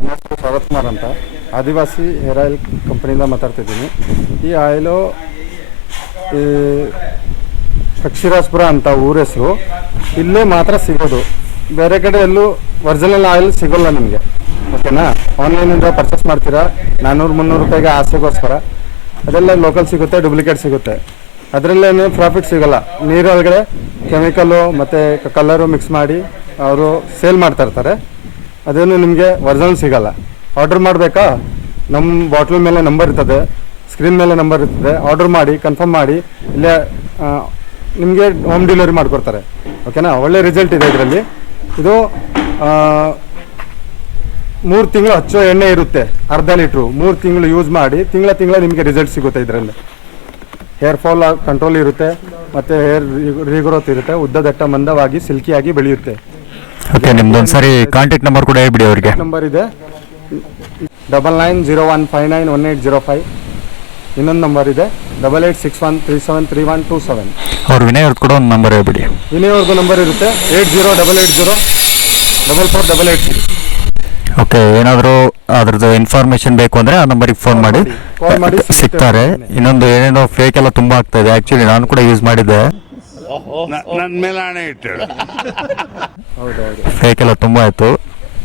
ನನ್ನ ಹೆಸರು ಶರತ್ ಕುಮಾರ್ ಅಂತ, ಆದಿವಾಸಿ ಹೇರ್ ಆಯಿಲ್ ಕಂಪ್ನಿಯಿಂದ ಮಾತಾಡ್ತಿದ್ದೀನಿ. ಈ ಆಯಿಲು ಈ ಅಕ್ಷಿರಾಜ್ಪುರ ಅಂತ ಊರ ಹೆಸರು. ಇಲ್ಲೇ ಮಾತ್ರ ಸಿಗೋದು, ಬೇರೆ ಕಡೆ ಎಲ್ಲೂ ಒರಿಜಿನಲ್ ಆಯಿಲ್ ಸಿಗೋಲ್ಲ ನಿಮಗೆ. ಓಕೆನಾ? ಆನ್ಲೈನಿಂದ ಪರ್ಚೇಸ್ ಮಾಡ್ತೀರಾ 400-300 ರೂಪಾಯಿಗೆ ಆಸೆಗೋಸ್ಕರ. ಅದೆಲ್ಲ ಲೋಕಲ್ ಸಿಗುತ್ತೆ, ಡೂಪ್ಲಿಕೇಟ್ ಸಿಗುತ್ತೆ. ಅದರಲ್ಲೇನು ಪ್ರಾಫಿಟ್ ಸಿಗೋಲ್ಲ. ನೀರೊಳಗಡೆ ಕೆಮಿಕಲ್ಲು ಮತ್ತು ಕಲರು ಮಿಕ್ಸ್ ಮಾಡಿ ಅವರು ಸೇಲ್ ಮಾಡ್ತಾ ಇರ್ತಾರೆ. ಅದೇನು ನಿಮಗೆ ಒರಿಜಿನಲ್ ಸಿಗೋಲ್ಲ. ಆರ್ಡ್ರ್ ಮಾಡಬೇಕಾ? ನಮ್ಮ ಬಾಟ್ಲ್ ಮೇಲೆ ನಂಬರ್ ಇರ್ತದೆ, ಸ್ಕ್ರೀನ್ ಮೇಲೆ ನಂಬರ್ ಇರ್ತದೆ. ಆರ್ಡ್ರ್ ಮಾಡಿ ಕನ್ಫರ್ಮ್ ಮಾಡಿ ಇಲ್ಲೇ ನಿಮಗೆ ಹೋಮ್ ಡೆಲಿವರಿ ಮಾಡಿಕೊಡ್ತಾರೆ. ಓಕೆನಾ? ಒಳ್ಳೆ ರಿಸಲ್ಟ್ ಇದೆ ಇದರಲ್ಲಿ. ಇದು 3 ತಿಂಗಳು ಹಚ್ಚೋ ಎಣ್ಣೆ ಇರುತ್ತೆ, ಅರ್ಧ ಲೀಟ್ರು. 3 ತಿಂಗಳು ಯೂಸ್ ಮಾಡಿ ತಿಂಗಳ ನಿಮಗೆ ರಿಸಲ್ಟ್ ಸಿಗುತ್ತೆ. ಇದರಲ್ಲಿ ಹೇರ್ ಫಾಲ್ ಕಂಟ್ರೋಲ್ ಇರುತ್ತೆ, ಮತ್ತು ಹೇರ್ ರೀಗ್ರೋತ್ ಇರುತ್ತೆ. ಉದ್ದ ದಟ್ಟ ಮಂದವಾಗಿ ಸಿಲ್ಕಿಯಾಗಿ ಬೆಳೆಯುತ್ತೆ. ಓಕೆ, ನಿಮ್ದೊಂದು ಸಾರಿ ಕಾಂಟ್ಯಾಕ್ಟ್ ನಂಬರ್ ಕೂಡ ಹೇಳ್ಬಿಡಿ ಅವರಿಗೆ. ನಂಬರ್ ಇದೆ 9901591805. ಇನ್ನೊಂದು ನಂಬರ್ ಇದೆ 8861373127. ಅವ್ರು ವಿನಯ್ ಅವ್ರದ್ದು ಕೂಡ ಒಂದು ನಂಬರ್ ಹೇಳ್ಬಿಡಿ. ವಿನಯ್ ಅವ್ರದ್ದು ನಂಬರ್ ಇರುತ್ತೆ 8088044886. ಓಕೆ, ಏನಾದರೂ ಅದ್ರದ್ದು ಇನ್ಫಾರ್ಮೇಶನ್ ಬೇಕು ಅಂದರೆ ಆ ನಂಬರಿಗೆ ಫೋನ್ ಮಾಡಿ ಸಿಗ್ತಾರೆ. ಇನ್ನೊಂದು ಏನೇನೋ ಫೇಕ್ ಎಲ್ಲ ತುಂಬ ಆಗ್ತಾ ಇದೆ. ಆ್ಯಕ್ಚುಲಿ ನಾನು ಕೂಡ ಯೂಸ್ ಮಾಡಿದ್ದೆ, ನನ್ನ ಮೇಲೆ ಹಣೆ ಇಟ್ಟಳು. ಫೇಕ್ ಎಲ್ಲ ತುಂಬ ಆಯಿತು.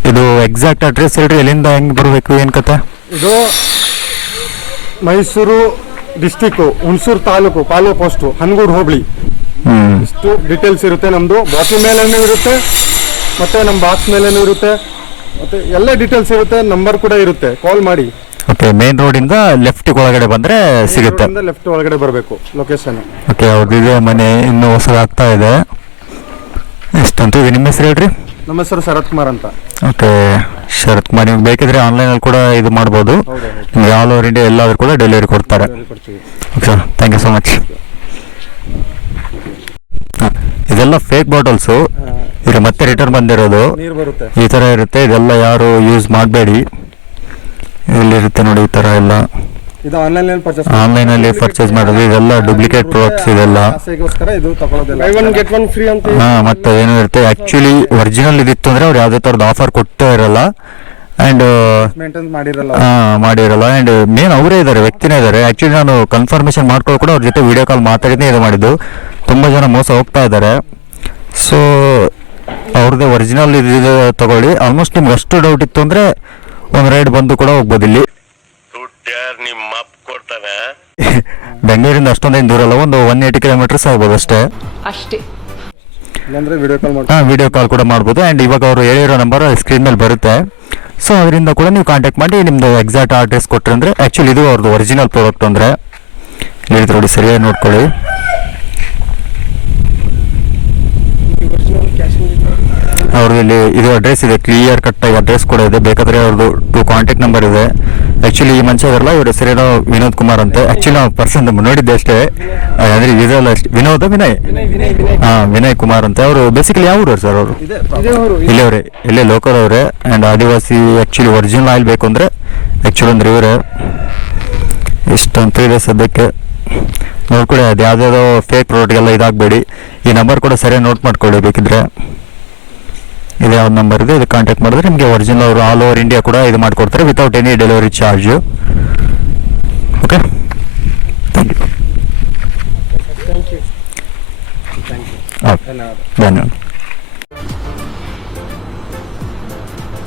ಇದು ಎಕ್ಸಾಕ್ಟ್ ಅಡ್ರೆಸ್ ಹೇಳ್ರಿ, ಎಲ್ಲಿಂದ ಹೆಂಗೆ ಬರಬೇಕು, ಏನು ಕತೆ? ಇದು ಮೈಸೂರು ಡಿಸ್ಟಿಕ್ಕು, ಹುಣಸೂರು ತಾಲೂಕು, ಪಾಲ್ಯ ಪೋಸ್ಟು, ಹನಗೂಡು ಹೋಬಳಿ. ಇಷ್ಟು ಡೀಟೇಲ್ಸ್ ಇರುತ್ತೆ. ನಮ್ಮದು ಬಾಟಲ್ ಮೇಲೇನೂ ಇರುತ್ತೆ, ಮತ್ತು ನಮ್ಮ ಬಾಕ್ಸ್ ಮೇಲೇನೂ ಇರುತ್ತೆ, ಮತ್ತು ಎಲ್ಲ ಡೀಟೇಲ್ಸ್ ಇರುತ್ತೆ. ನಂಬರ್ ಕೂಡ ಇರುತ್ತೆ, ಕಾಲ್ ಮಾಡಿ. ಓಕೆ, ಮೇನ್ ರೋಡಿಂದ ಲೆಫ್ಟ್ ಒಳಗಡೆ ಬಂದರೆ ಸಿಗುತ್ತೆ. ಲೆಫ್ಟ್ ಒಳಗಡೆ ಬರಬೇಕು ಲೊಕೇಶನ್. ಓಕೆ, ಅವ್ರದ್ದಿದೆ ಮನೆ, ಇನ್ನೂ ಹೊಸದಾಗ್ತಾ ಇದೆ. ಎಷ್ಟಂತೂ ಇದೆ. ನಿಮ್ಮ ಹೆಸರು ಹೇಳ್ರಿ? ನಮ್ಮ ಹೆಸರು ಶರತ್ ಕುಮಾರ್ ಅಂತ. ಓಕೆ, ಶರತ್ ಕುಮಾರ್. ನಿಮ್ಗೆ ಬೇಕಿದ್ರೆ ಆನ್ಲೈನಲ್ಲಿ ಕೂಡ ಇದು ಮಾಡ್ಬೋದು. ನಿಮ್ಗೆ ಆಲ್ ಓವರ್ ಇಂಡಿಯಾ ಎಲ್ಲಾದರೂ ಕೂಡ ಡೆಲಿವರಿ ಕೊಡ್ತಾರೆ. Okay sir, thank you so much. ಇದೆಲ್ಲ ಫೇಕ್ ಬಾಟಲ್ಸು, ಈಗ ಮತ್ತೆ ರಿಟರ್ನ್ ಬಂದಿರೋದು. ಈ ಥರ ಇರುತ್ತೆ. ಇದೆಲ್ಲ ಯಾರು ಯೂಸ್ ಮಾಡಬೇಡಿ. ಇಲ್ಲಿರುತ್ತೆ ನೋಡಿ, ಈ ಥರ ಎಲ್ಲ ಆನ್ಲೈನಲ್ಲಿ ಪರ್ಚೇಸ್ ಮಾಡೋದು. ಇದೆಲ್ಲ ಡೂಪ್ಲಿಕೇಟ್ ಪ್ರಾಡಕ್ಟ್ಸ್ ಇದೆಲ್ಲ. ಮತ್ತೆ ಏನೋ ಇರುತ್ತೆ. ಆ್ಯಕ್ಚುಲಿ ಒರಿಜಿನಲ್ ಇದಿತ್ತು ಅಂದರೆ ಅವ್ರು ಯಾವುದೇ ಥರದ ಆಫರ್ ಕೊಟ್ಟೇ ಇರಲ್ಲ, ಆ್ಯಂಡ್ ಮಾಡಿರಲ್ಲ. ಆ್ಯಂಡ್ ಮೇನ್ ಅವರೇ ಇದ್ದಾರೆ, ವ್ಯಕ್ತಿನೇ ಇದ್ದಾರೆ. ಆ್ಯಕ್ಚುಲಿ ನಾನು ಕನ್ಫರ್ಮೇಷನ್ ಮಾಡ್ಕೊಳ್ಳೋ ಕೂಡ ಅವ್ರ ಜೊತೆ ವೀಡಿಯೋ ಕಾಲ್ ಮಾತಾಡಿನೇ ಇದು ಮಾಡಿದ್ದು. ತುಂಬ ಜನ ಮೋಸ ಹೋಗ್ತಾ ಇದ್ದಾರೆ. ಸೊ ಅವ್ರದ್ದೇ ಒರಿಜಿನಲ್ ಇದು ತಗೊಳ್ಳಿ. ಆಲ್ಮೋಸ್ಟ್ ನಿಮ್ಗೆ ಅಷ್ಟು ಡೌಟ್ ಇತ್ತು ಅಂದರೆ ಒಂದು ರೈಡ್ ಬಂದು ಕೂಡ ಹೋಗ್ಬೋದು. ಇಲ್ಲಿ ಬೆಂಗಳೂರಿಂದ ಅಷ್ಟೊಂದೇನು ದೂರ ಅಲ್ಲ, ಒಂದು 180 ಕಿಲೋಮೀಟರ್ಸ್ ಆಗ್ಬೋದು ಅಷ್ಟೇ. ವಿಡಿಯೋ ಕಾಲ್ ಕೂಡ ಮಾಡ್ಬೋದು. ಆ್ಯಂಡ್ ಇವಾಗ ಅವರು ಹೇಳಿರೋ ನಂಬರ್ ಸ್ಕ್ರೀನ್ ಮೇಲೆ ಬರುತ್ತೆ. ಸೊ ಅದರಿಂದ ಕೂಡ ನೀವು ಕಾಂಟ್ಯಾಕ್ಟ್ ಮಾಡಿ ನಿಮ್ಮದು ಎಕ್ಸಾಕ್ಟ್ ಅಡ್ರೆಸ್ ಕೊಟ್ಟರೆ ಅಂದರೆ, ಆ್ಯಕ್ಚುಲಿ ಇದು ಅವ್ರದ್ದು ಒರಿಜಿನಲ್ ಪ್ರಾಡಕ್ಟ್ ಅಂದರೆ ಹೇಳಿದ್ರು ನೋಡಿ, ಸರಿಯಾಗಿ ನೋಡ್ಕೊಳ್ಳಿ. ಅವ್ರದ್ದು ಇಲ್ಲಿ ಇದು ಅಡ್ರೆಸ್ ಇದೆ, ಕ್ಲಿಯರ್ ಕಟ್ಟಾಗಿ ಅಡ್ರೆಸ್ ಕೂಡ ಇದೆ. ಬೇಕಾದರೆ ಅವ್ರದ್ದು 2 ಕಾಂಟ್ಯಾಕ್ಟ್ ನಂಬರ್ ಇದೆ. ಆ್ಯಕ್ಚುಲಿ ಈ ಮನುಷ್ಯ ಇದಾರಲ್ಲ, ಇವ್ರ ಹೆಸರೇನೋ ವಿನೋದ್ ಕುಮಾರ್ ಅಂತ. ಆ್ಯಕ್ಚುಲಿ ನಾವು ಪರ್ಸನ್ ನೋಡಿದ್ದೆ ಅಷ್ಟೇ, ಅಂದರೆ ಇದೆಲ್ಲ ಅಷ್ಟೇ. ವಿನಯ್ ವಿನಯ್ ಕುಮಾರ್ ಅಂತ. ಅವರು ಬೇಸಿಕಲಿ ಯಾವ ಊರು ಸರ್? ಅವರು ಇಲ್ಲೇ ಇಲ್ಲೇ ಲೋಕಲ್ ಅವರೇ. And Adivasi. Actually original oil ಬೇಕು ಅಂದರೆ ಆ್ಯಕ್ಚುಲಿ ಅಂದ್ರೆ ಇವರೇ. ಇಷ್ಟಂತೂ ಇದೆ ಸದ್ಯಕ್ಕೆ. ನೋಡ್ಕೊಳ್ಳಿ, ಅದು ಯಾವುದಾದ್ರು ಫೇಕ್ ಪ್ರಾಡಕ್ಟ್ಗೆಲ್ಲ ಇದಾಗಬೇಡಿ. ಈ ನಂಬರ್ ಕೂಡ ಸರಿಯಾಗಿ ನೋಟ್ ಮಾಡ್ಕೊಳ್ಳಿ. ಬೇಕಿದ್ರೆ ಇದು ಯಾವ ನಂಬರ್ ಇದೆ, ಇದು ಕಾಂಟ್ಯಾಕ್ಟ್ ಮಾಡಿದ್ರೆ ನಿಮಗೆ ಒರಿಜಿನಲ್ ಅವರು ಆಲ್ ಓವರ್ ಇಂಡಿಯಾ ಕೂಡ ಇದು ಮಾಡಿಕೊಡ್ತಾರೆ without any delivery charge. Okay, thank you. Okay, ಧನ್ಯವಾದ.